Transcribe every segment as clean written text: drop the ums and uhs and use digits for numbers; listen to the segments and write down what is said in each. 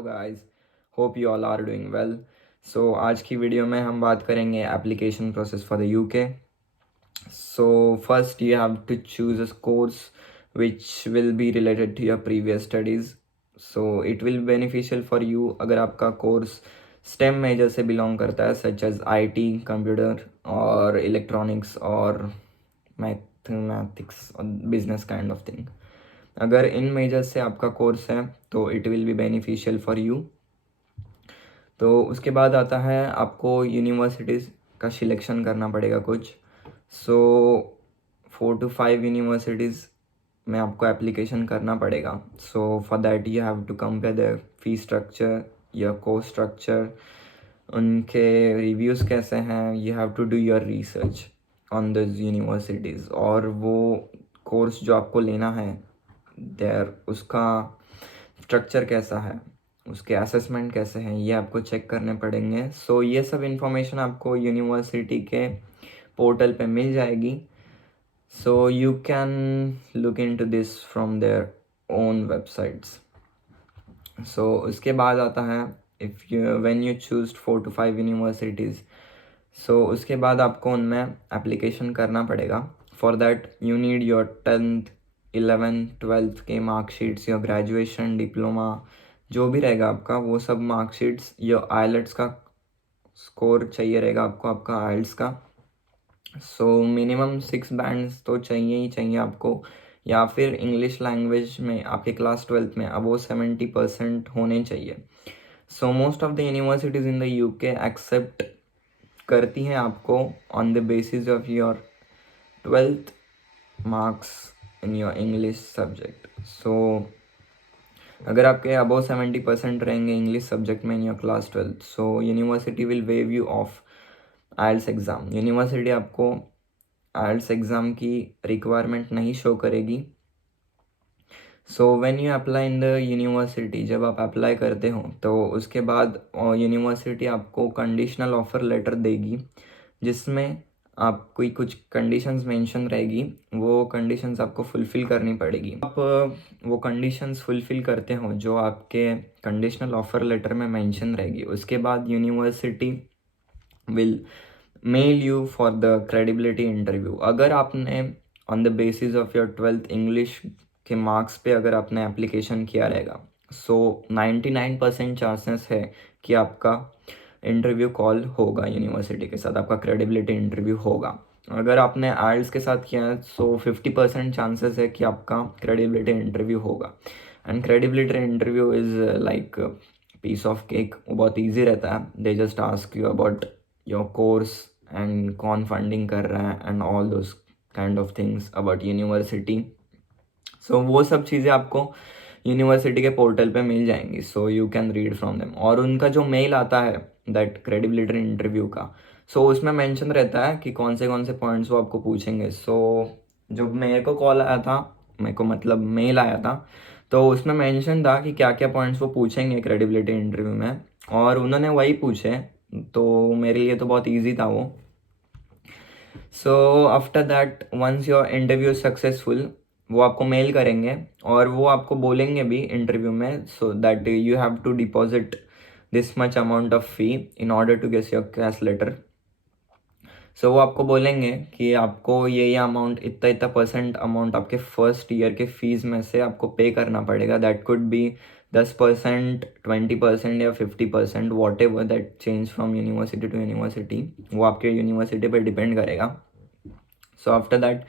Hello guys, hope you all are doing well. So आज की video में हम बात करेंगे application process for the UK. So first you have to choose a course which will be related to your previous studies. So it will beneficial for you अगर आपका course STEM major से belong करता है, such as IT, computer और electronics और mathematics और business kind of thing. अगर इन मेजर्स से आपका कोर्स है तो it will be beneficial for you. तो उसके बाद आता है आपको यूनिवर्सिटीज़ का सिलेक्शन करना पड़ेगा कुछ। सो 4 to 5 यूनिवर्सिटीज़ में आपको एप्लीकेशन करना पड़ेगा। So for that you have to compare the fee structure, your course structure, उनके रिव्यूज़ कैसे हैं। You have to do your research on this universities और वो कोर्स जो आपको लेना है देयर उसका स्ट्रक्चर कैसा है, उसके असेसमेंट कैसे हैं, ये आपको चेक करने पड़ेंगे। सो ये सब इन्फॉर्मेशन आपको यूनिवर्सिटी के पोर्टल पे मिल जाएगी। So you can look into this from their own websites. So उसके बाद आता है if you when you choose 4 to 5 universities, so उसके बाद आपको उनमें एप्लीकेशन करना पड़ेगा। For that you need your 10th 11th 12th के मार्कशीट्स, योर ग्रेजुएशन, डिप्लोमा जो भी रहेगा आपका वो सब मार्कशीट्स, योर आइलेट्स का स्कोर चाहिए रहेगा आपको, आपका आइल्स का। सो मिनिमम 6 बैंड्स तो चाहिए ही चाहिए आपको, या फिर इंग्लिश लैंग्वेज में आपके क्लास 12th में अबो 70% होने चाहिए। So most of the universities in the UK accept करती हैं आपको on the basis of your 12th marks in your English subject. So अगर आपके अबव 70% रहेंगे इंग्लिश सब्जेक्ट में in your class 12th, so university will waive you off IELTS exam. University आपको IELTS exam की requirement नहीं show करेगी। So when you apply in the university, जब आप अप्लाई करते हो तो उसके बाद यूनिवर्सिटी आपको कंडीशनल ऑफ़र लेटर देगी जिसमें आप कोई कुछ कंडीशंस मेंशन रहेगी, वो कंडीशंस आपको फुलफ़िल करनी पड़ेगी। आप वो कंडीशंस फुलफ़िल करते हो जो आपके कंडीशनल ऑफ़र लेटर में मेंशन रहेगी, उसके बाद university will mail you for the credibility interview. अगर आपने on the basis of your 12th English के मार्क्स पे अगर आपने एप्लीकेशन किया रहेगा, सो 99% चांसेस है कि आपका इंटरव्यू कॉल होगा यूनिवर्सिटी के साथ, आपका क्रेडिबिलिटी इंटरव्यू होगा। अगर आपने आइल्स के साथ किया है सो 50% चांसेस है कि आपका क्रेडिबिलिटी इंटरव्यू होगा। And credibility interview is like piece of cake, वो बहुत ईजी रहता है। They just ask you about your course and कौन फंडिंग कर रहा है and all those kind of things about university. So वो सब चीज़ें आपको यूनिवर्सिटी के पोर्टल पे मिल जाएंगी, सो you can read from them. और उनका जो मेल आता है दैट क्रेडिबिलिटी इंटरव्यू का, सो उसमें मेंशन रहता है कि कौन से पॉइंट्स वो आपको पूछेंगे। सो जब मेरे को कॉल आया था, मेरे को मतलब मेल आया था, तो उसमें मेंशन था कि क्या क्या पॉइंट्स वो पूछेंगे क्रेडिबिलिटी इंटरव्यू में, और उन्होंने वही पूछे। तो मेरे लिए तो बहुत ईजी था वो। So after that once your interview successful, वो आपको मेल करेंगे और वो आपको बोलेंगे भी इंटरव्यू में, so that you have to deposit this much amount of fee in order to get your CAS letter. So वो आपको बोलेंगे कि आपको ये अमाउंट, इतना इतना परसेंट अमाउंट आपके फर्स्ट ईयर के फीस में से आपको पे करना पड़ेगा। दैट कुड बी 10%, 20% या 50%, whatever that change from university to university, वो आपके यूनिवर्सिटी पर डिपेंड करेगा। सो आफ्टर दैट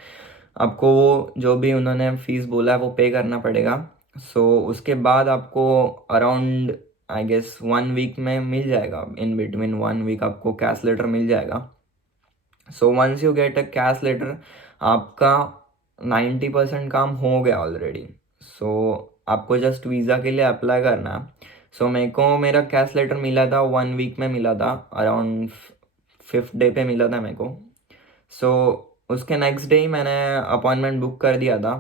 आपको वो जो भी उन्होंने फ़ीस बोला है वो पे करना पड़ेगा। सो उसके बाद आपको अराउंड आई गेस 1 वीक में मिल जाएगा, इन बिटवीन 1 वीक आपको कैश लेटर मिल जाएगा। So once you get a CAS letter, आपका 90% काम हो गया ऑलरेडी। सो आपको जस्ट वीज़ा के लिए अप्लाई करना है। सो मेरे को मेरा कैश लेटर मिला था 1 वीक में मिला था, अराउंड 5th डे पे मिला था मेरे को। सो उसके नेक्स्ट डे ही मैंने अपॉइंटमेंट बुक कर दिया था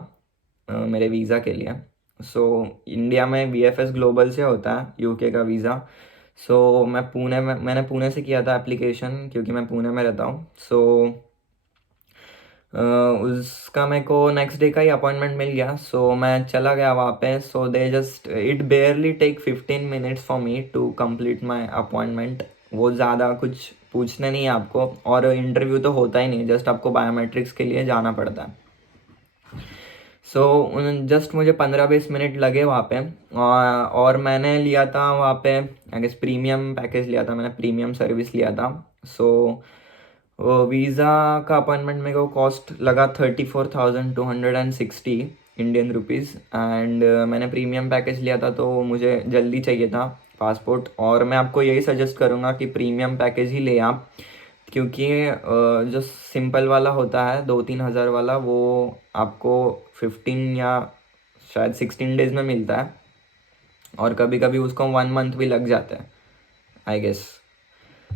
मेरे वीज़ा के लिए। सो इंडिया में VFS ग्लोबल से होता है यूके का वीज़ा। सो मैंने पुणे से किया था एप्लीकेशन, क्योंकि मैं पुणे में रहता हूँ। सो उसका मेरे को नेक्स्ट डे का ही अपॉइंटमेंट मिल गया, सो मैं चला गया वहाँ पे. So they just it barely take 15 minutes for me to complete my appointment. वो ज़्यादा कुछ पूछने नहीं है आपको, और इंटरव्यू तो होता ही नहीं, जस्ट आपको बायोमेट्रिक्स के लिए जाना पड़ता है. सो जस्ट मुझे 15-20 मिनट लगे वहाँ पे. और मैंने लिया था वहाँ पे आई गेस प्रीमियम पैकेज लिया था मैंने, प्रीमियम सर्विस लिया था. सो वीज़ा का अपॉइंटमेंट मेरे को कॉस्ट लगा 34,260 इंडियन रुपीज़. एंड मैंने प्रीमियम पैकेज लिया था, तो मुझे जल्दी चाहिए था पासपोर्ट. और मैं आपको यही सजेस्ट करूँगा कि प्रीमियम पैकेज ही ले आप, क्योंकि जो सिंपल वाला होता है 2-3 हज़ार वाला, वो आपको 15 या शायद 16 डेज़ में मिलता है, और कभी कभी उसको 1 मंथ भी लग जाता है आई गेस.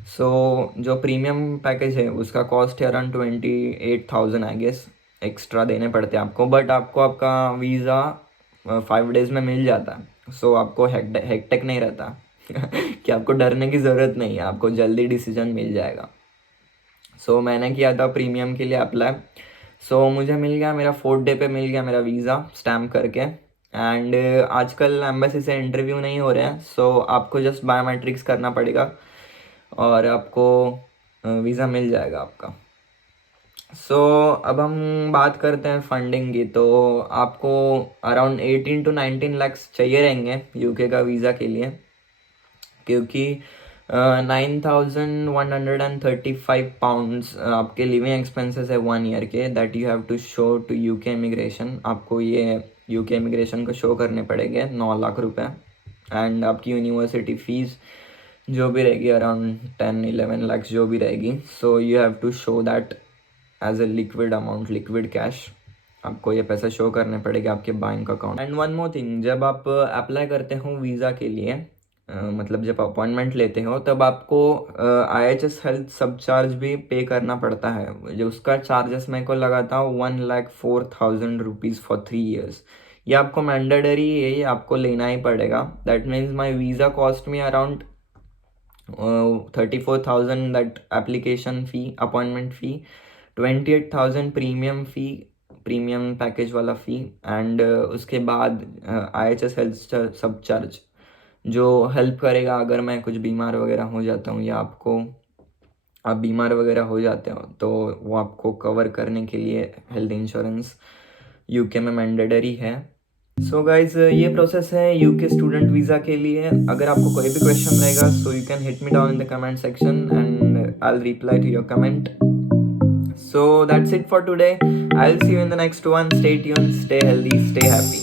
सो जो प्रीमियम पैकेज है उसका कॉस्ट है अराउंड 28,000 आई गेस. एक्स्ट्रा देने पड़ते हैं आपको, बट आपको आपका वीज़ा 5 डेज़ में मिल जाता है. सो आपको हेक्टेक नहीं रहता कि आपको डरने की ज़रूरत नहीं है, आपको जल्दी डिसीजन मिल जाएगा. सो मैंने किया था प्रीमियम के लिए अप्लाई. सो मुझे मिल गया, मेरा 4th डे पे मिल गया मेरा वीज़ा स्टैम्प करके. एंड आजकल एम्बेसी से इंटरव्यू नहीं हो रहे हैं, सो आपको जस्ट बायोमेट्रिक्स करना पड़ेगा और आपको वीज़ा मिल जाएगा आपका. सो अब हम बात करते हैं फंडिंग की. तो आपको अराउंड 18 to 19 लाख चाहिए रहेंगे यूके का वीज़ा के लिए, क्योंकि 9,135 आपके लिविंग एक्सपेंसेस है 1 ईयर के, that you have to show to UK immigration. आपको ये यूके इमिग्रेशन को शो करने पड़ेंगे 9 लाख रुपए. एंड आपकी यूनिवर्सिटी फ़ीस जो भी रहेगी अराउंड 10-11 लाख जो भी रहेगी, so you have to show that as a liquid amount, liquid cash. आपको ये पैसा शो करने पड़ेगा आपके bank account. And one more thing, जब आप अप्लाई करते हो वीज़ा के लिए, मतलब जब अपॉइंटमेंट लेते हो, तब आपको IHS हेल्थ सब चार्ज भी पे करना पड़ता है. जो उसका चार्जेस मेरे को लगा था 1,04,000 रुपीज़ फॉर 3 years. ये आपको मैंडेटरी है, ये आपको लेना ही पड़ेगा. That means my visa cost में around 34,000 that application fee, appointment fee, 28,000 premium fee, premium package वाला फ़ी. एंड उसके बाद IHS हेल्थ सब चार्ज जो हेल्प करेगा अगर मैं कुछ बीमार वगैरह हो जाता हूँ, या आप बीमार वगैरह हो जाते हो, तो वो आपको कवर करने के लिए हेल्थ इंश्योरेंस यूके में मैंडेटरी है. सो गाइज ये प्रोसेस है यूके स्टूडेंट वीज़ा के लिए. अगर आपको कोई भी क्वेश्चन रहेगा, so you can hit me down in the comment section and I will reply to your comment. So that's it for today. I'll see you in the next one. Stay tuned, stay healthy, stay happy.